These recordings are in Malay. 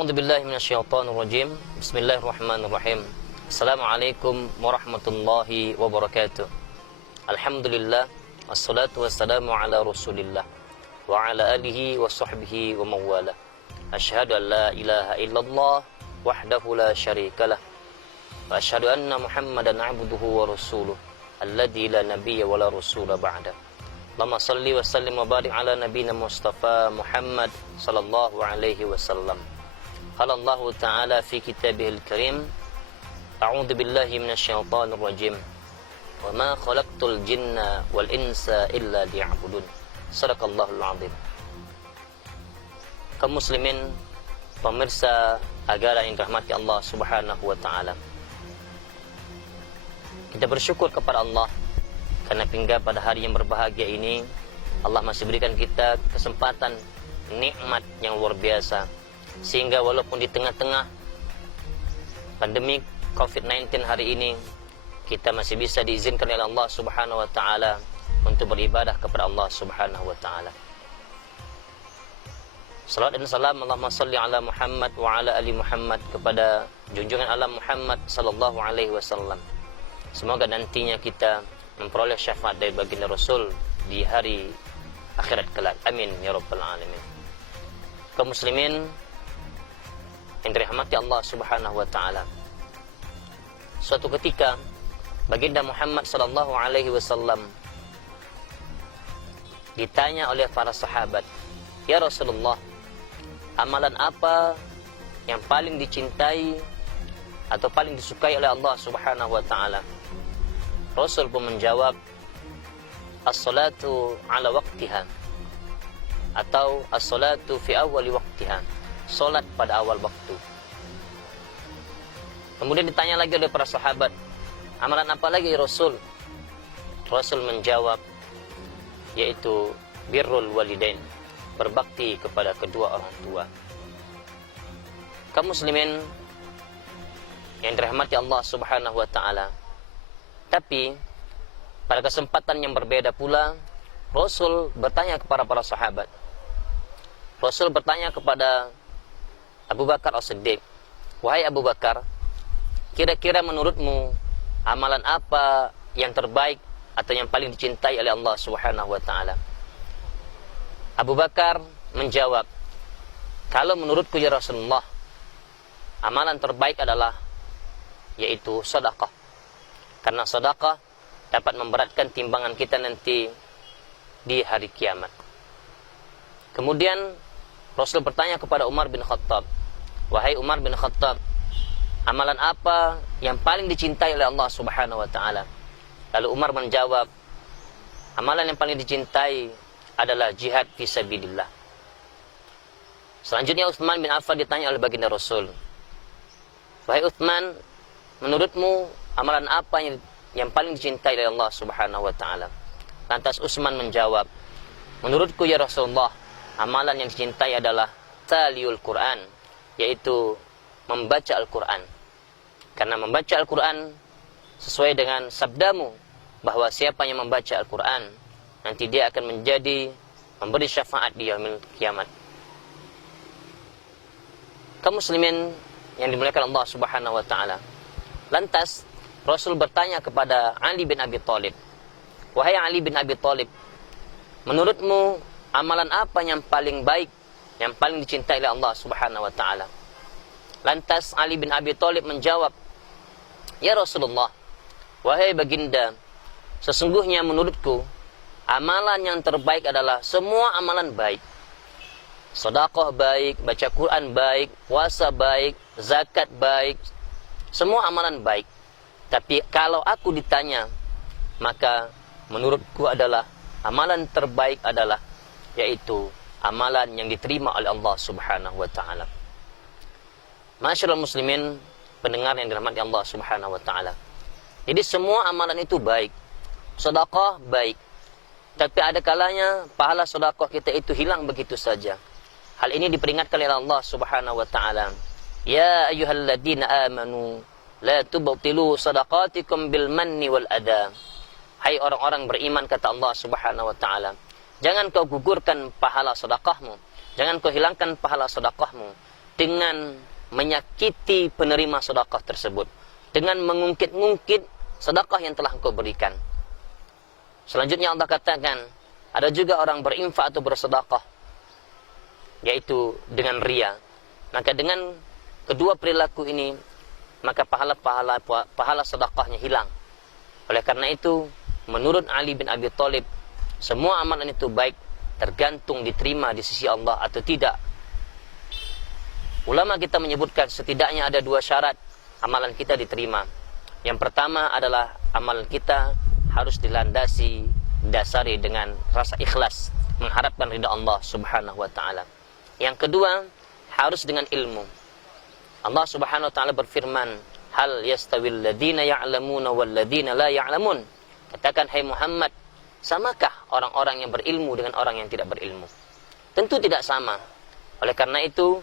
A'udzu billahi minasyaitonir rajim. Bismillahirrahmanirrahim. Assalamualaikum warahmatullahi wabarakatuh. Alhamdulillah wassalatu wassalamu ala Rasulillah wa ala alihi wa sahbihi wa mawala. Asyhadu an la ilaha illallah wahdahu la syarikalah wa asyhadu anna Muhammadan 'abduhu wa rasuluh alladzi la nabiyya wa la rasula ba'da. Allahumma salli wa sallim wa barik ala nabiyyina Mustafa Muhammad sallallahu alaihi wasallam. Qala Allah Ta'ala fi kitabihil karim, A'udzu billahi minasyaitonir rajim. Wa ma khalaqtul jinna wal insa illa liya'budun. Shadaqallahul 'azim. Kaum muslimin, pemirsa acara yang dirahmati Allah Subhanahu wa taala. Kita bersyukur kepada Allah karena hingga pada hari yang berbahagia ini Allah masih berikan kita kesempatan, nikmat yang luar biasa, sehingga walaupun di tengah-tengah pandemi COVID-19 hari ini kita masih bisa diizinkan oleh Allah Subhanahu wa taala untuk beribadah kepada Allah Subhanahu wa taala. Salawat dan salam Allahumma salli ala Muhammad wa ala ali Muhammad kepada junjungan Allah Muhammad sallallahu alaihi wasallam. Semoga nantinya kita memperoleh syafaat dari baginda Rasul di hari akhirat kelak. Amin ya rabbal alamin. Kaum muslimin yang dirahmati Allah Subhanahu wa taala. Suatu ketika baginda Muhammad sallallahu alaihi wasallam ditanya oleh para sahabat, "Ya Rasulullah, amalan apa yang paling dicintai atau paling disukai oleh Allah Subhanahu wa taala?" Rasul pun menjawab, "As-salatu ala waqtiha," atau "As-salatu fi awwali waqtiha," salat pada awal waktu. Kemudian ditanya lagi oleh para sahabat, "Amalan apa lagi Rasul?" Rasul menjawab, yaitu birrul walidain, berbakti kepada kedua orang tua. Kaum muslimin yang dirahmati Allah Subhanahu wa taala. Tapi pada kesempatan yang berbeda pula Rasul bertanya kepada para sahabat. Rasul bertanya kepada Abu Bakar As-Siddiq, "Wahai Abu Bakar, kira-kira menurutmu amalan apa yang terbaik atau yang paling dicintai oleh Allah Subhanahu wa taala?" Abu Bakar menjawab, "Kalau menurutku ya Rasulullah, amalan terbaik adalah yaitu sedekah. Karena sedekah dapat memberatkan timbangan kita nanti di hari kiamat." Kemudian Rasul bertanya kepada Umar bin Khattab, "Wahai Umar bin Khattab, amalan apa yang paling dicintai oleh Allah Subhanahu wa taala?" Lalu Umar menjawab, "Amalan yang paling dicintai adalah jihad fi sabilillah." Selanjutnya Utsman bin Affan ditanya oleh baginda Rasul, "Wahai Utsman, menurutmu amalan apa yang paling dicintai oleh Allah Subhanahu wa taala?" Lantas Utsman menjawab, "Menurutku ya Rasulullah, amalan yang dicintai adalah taliul Quran, yaitu membaca Al-Quran. Karena membaca Al-Quran sesuai dengan sabdamu bahwa siapa yang membaca Al-Quran nanti dia akan menjadi memberi syafaat di yaumil kiamat." Kaum muslimin yang dimuliakan Allah Subhanahu wa taala. Lantas Rasul bertanya kepada Ali bin Abi Thalib, "Wahai Ali bin Abi Thalib, menurutmu amalan apa yang paling baik, yang paling dicintai oleh Allah Subhanahu wa taala?" Lantas Ali bin Abi Thalib menjawab, "Ya Rasulullah, wahai baginda, sesungguhnya menurutku amalan yang terbaik adalah semua amalan baik. Sedekah baik, baca Quran baik, puasa baik, zakat baik, semua amalan baik. Tapi kalau aku ditanya, maka menurutku adalah amalan terbaik adalah yaitu amalan yang diterima oleh Allah Subhanahu wa taala." Masyaallah muslimin, pendengar yang dirahmati Allah Subhanahu wa taala. Jadi semua amalan itu baik. Sedekah baik. Tapi ada kalanya pahala sedekah kita itu hilang begitu saja. Hal ini diperingatkan oleh Allah Subhanahu wa taala. "Ya ayyuhalladzina amanu la tubtilu shadaqatikum bil manni wal adha." Hai orang-orang beriman, kata Allah Subhanahu wa taala, jangan kau gugurkan pahala sedekahmu, jangan kau hilangkan pahala sedekahmu dengan menyakiti penerima sedekah tersebut, dengan mengungkit-ungkit sedekah yang telah engkau berikan. Selanjutnya Allah katakan, ada juga orang berinfak atau bersedekah, yaitu dengan riya. Maka dengan kedua perilaku ini, maka pahala sedekahnya hilang. Oleh karena itu, menurut Ali bin Abi Thalib, semua amalan itu baik, tergantung diterima di sisi Allah atau tidak. Ulama kita menyebutkan setidaknya ada 2 syarat amalan kita diterima. Yang pertama adalah amalan kita harus dasari dengan rasa ikhlas, mengharapkan ridha Allah Subhanahu wa taala. Yang kedua, harus dengan ilmu. Allah Subhanahu wa taala berfirman, "Hal yastawil ladzina ya'lamuna wal ladzina la ya'lamun?" Katakan, hai Muhammad, samakah orang-orang yang berilmu dengan orang yang tidak berilmu? Tentu tidak sama. Oleh karena itu,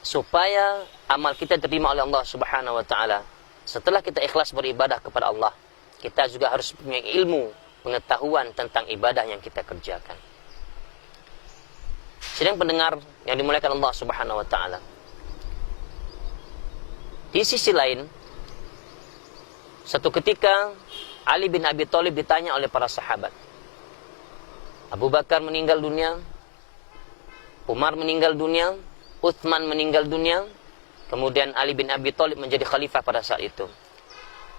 supaya amal kita diterima oleh Allah Subhanahu wa taala, setelah kita ikhlas beribadah kepada Allah, kita juga harus punya ilmu, pengetahuan tentang ibadah yang kita kerjakan. Sidang pendengar yang dimuliakan Allah Subhanahu wa taala. Di sisi lain, satu ketika Ali bin Abi Thalib ditanya oleh para sahabat. Abu Bakar meninggal dunia, Umar meninggal dunia, Utsman meninggal dunia, kemudian Ali bin Abi Thalib menjadi khalifah pada saat itu.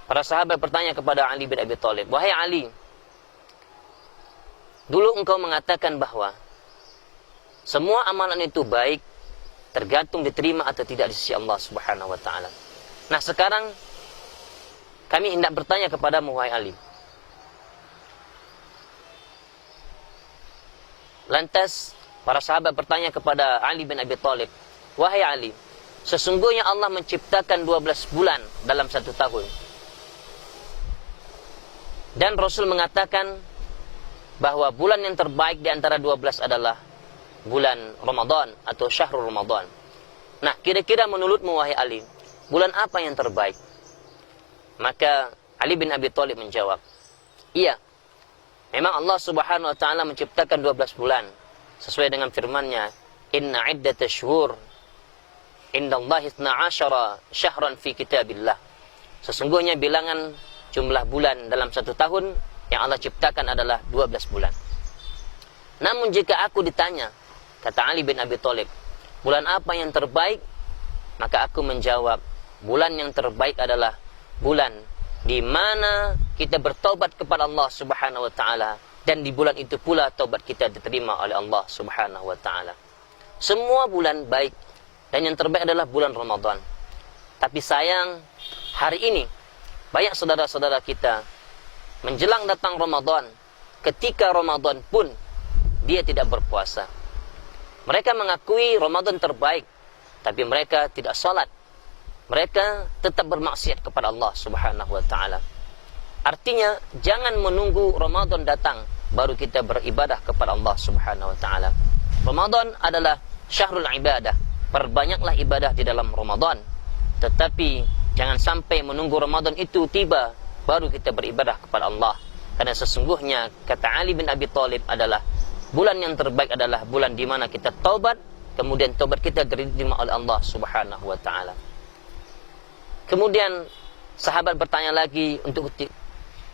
Para sahabat bertanya kepada Ali bin Abi Thalib, "Wahai Ali, dulu engkau mengatakan bahwa semua amalan itu baik, tergantung diterima atau tidak di sisi Allah Subhanahu wa taala. Nah, sekarang kami hendak bertanya kepadamu, wahai Ali." Lantas para sahabat bertanya kepada Ali bin Abi Thalib, "Wahai Ali, sesungguhnya Allah menciptakan 12 bulan dalam 1 tahun. Dan Rasul mengatakan bahwa bulan yang terbaik di antara 12 adalah bulan Ramadan atau Syahrul Ramadan. Nah, kira-kira menurutmu wahai Ali, bulan apa yang terbaik?" Maka Ali bin Abi Thalib menjawab, "Iya, memang Allah Subhanahu wa taala menciptakan 12 bulan sesuai dengan firman-Nya, Inna iddatash syuhur indallahi 12 syahran fi kitabillah." Sesungguhnya bilangan jumlah bulan dalam 1 tahun yang Allah ciptakan adalah 12 bulan. Namun jika aku ditanya, kata Ali bin Abi Thalib, bulan apa yang terbaik? Maka aku menjawab, bulan yang terbaik adalah bulan di mana kita bertaubat kepada Allah Subhanahu wa taala, dan di bulan itu pula taubat kita diterima oleh Allah Subhanahu wa taala. Semua bulan baik, dan yang terbaik adalah bulan Ramadan. Tapi sayang, hari ini banyak saudara-saudara kita menjelang datang Ramadan, ketika Ramadan pun dia tidak berpuasa. Mereka mengakui Ramadan terbaik, tapi mereka tidak salat. Mereka tetap bermaksiat kepada Allah Subhanahu wa taala. Artinya, jangan menunggu Ramadan datang baru kita beribadah kepada Allah Subhanahu wa taala. Ramadan adalah syahrul ibadah. Perbanyaklah ibadah di dalam Ramadan. Tetapi jangan sampai menunggu Ramadan itu tiba baru kita beribadah kepada Allah. Karena sesungguhnya kata Ali bin Abi Thalib adalah bulan yang terbaik adalah bulan di mana kita taubat, kemudian taubat kita diterima oleh Allah Subhanahu wa taala. Kemudian sahabat bertanya lagi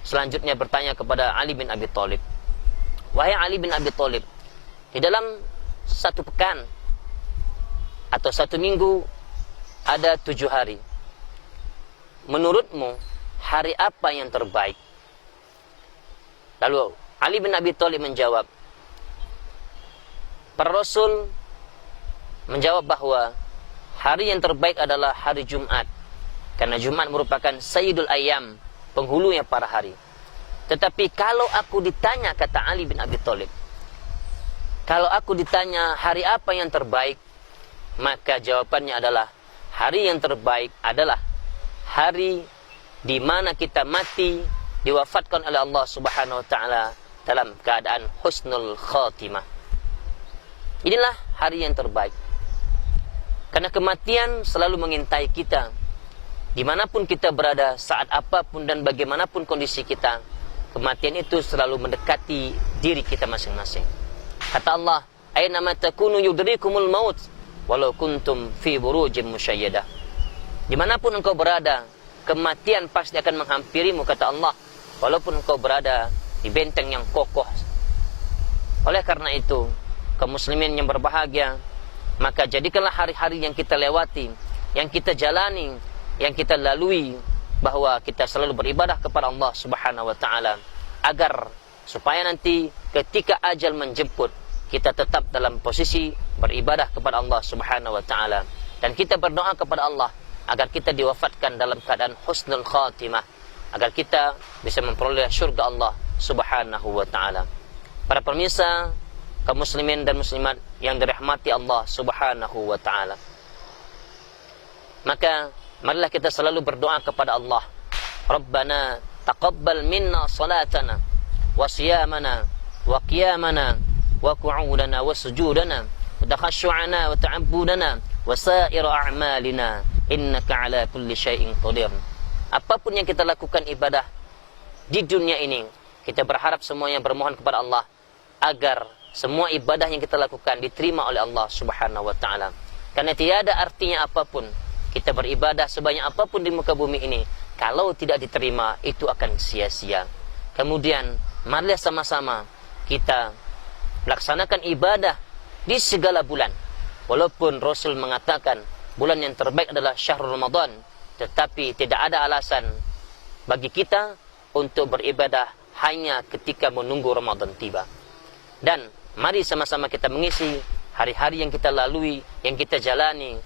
selanjutnya bertanya kepada Ali bin Abi Thalib, "Wahai Ali bin Abi Thalib, di dalam 1 pekan atau 1 minggu ada 7 hari. Menurutmu hari apa yang terbaik?" Lalu Ali bin Abi Thalib menjawab, para Rasul menjawab bahwa hari yang terbaik adalah hari Jumat, karena Jumat merupakan Sayyidul Ayyam, penghulunya para hari. Tetapi kalau aku ditanya, kata Ali bin Abi Thalib, kalau aku ditanya hari apa yang terbaik, maka jawabannya adalah hari yang terbaik adalah hari di mana kita mati, diwafatkan oleh Allah Subhanahu wa taala dalam keadaan husnul khatimah. Inilah hari yang terbaik. Karena kematian selalu mengintai kita dimanapun kita berada, saat apapun dan bagaimanapun kondisi kita. Kematian itu selalu mendekati diri kita masing-masing. Kata Allah, "Aina ma takunu yudrikumul maut." walau kuntum fi burujin musyayyadah. Dimanapun engkau berada, kematian pasti akan menghampirimu, kata Allah, walaupun engkau berada di benteng yang kokoh. Oleh karena itu, kaum muslimin yang berbahagia, maka jadikanlah hari-hari yang kita lewati, yang kita jalani, yang kita lalui, bahwa kita selalu beribadah kepada Allah Subhanahu wa taala, agar supaya nanti ketika ajal menjemput, kita tetap dalam posisi beribadah kepada Allah Subhanahu wa taala, dan kita berdoa kepada Allah agar kita diwafatkan dalam keadaan husnul khatimah, agar kita bisa memperoleh syurga Allah Subhanahu wa taala. Para pemirsa, kaum muslimin dan muslimat yang dirahmati Allah Subhanahu wa taala, maka marilah kita selalu berdoa kepada Allah. Rabbana taqabbal minna salatana wa siyamana wa qiyamana wa qu'udana wa sujudana wa takhashu'ana wa ta'abbudana wa sa'ir a'malina innaka ala kulli syai'in qadir. Apapun yang kita lakukan ibadah di dunia ini, kita berharap semuanya bermohon kepada Allah agar semua ibadah yang kita lakukan diterima oleh Allah Subhanahu wa taala. Karena tiada artinya apapun kita beribadah sebanyak apapun di muka bumi ini, kalau tidak diterima itu akan sia-sia. Kemudian marilah sama-sama kita laksanakan ibadah di segala bulan. Walaupun Rasul mengatakan bulan yang terbaik adalah Syahrul Ramadan, tetapi tidak ada alasan bagi kita untuk beribadah hanya ketika menunggu Ramadan tiba. Dan mari sama-sama kita mengisi hari-hari yang kita lalui, yang kita jalani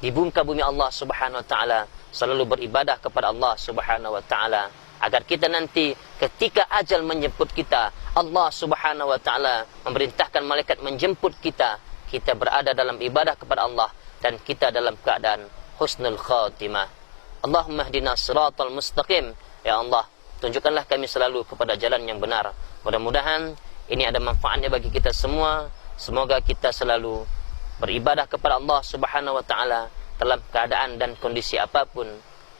di muka bumi Allah Subhanahu wa taala, selalu beribadah kepada Allah Subhanahu wa taala, agar kita nanti ketika ajal menjemput kita, Allah Subhanahu wa taala memerintahkan malaikat menjemput kita, kita berada dalam ibadah kepada Allah dan kita dalam keadaan husnul khatimah. Allahumma hdina siratal mustaqim. Ya Allah, tunjukkanlah kami selalu kepada jalan yang benar. Mudah-mudahan ini ada manfaatnya bagi kita semua. Semoga kita selalu beribadah kepada Allah Subhanahu wa taala dalam keadaan dan kondisi apapun,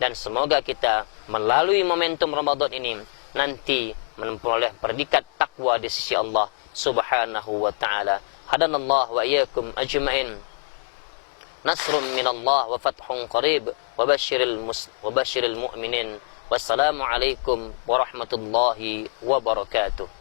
dan semoga kita melalui momentum Ramadan ini nanti memperoleh predikat takwa di sisi Allah Subhanahu wa taala. Hadanallahu wa iyyakum ajma'in. Nasrun minallah wa fathun qarib wa basyiril mu'minin. Wassalamu alaikum warahmatullahi wabarakatuh.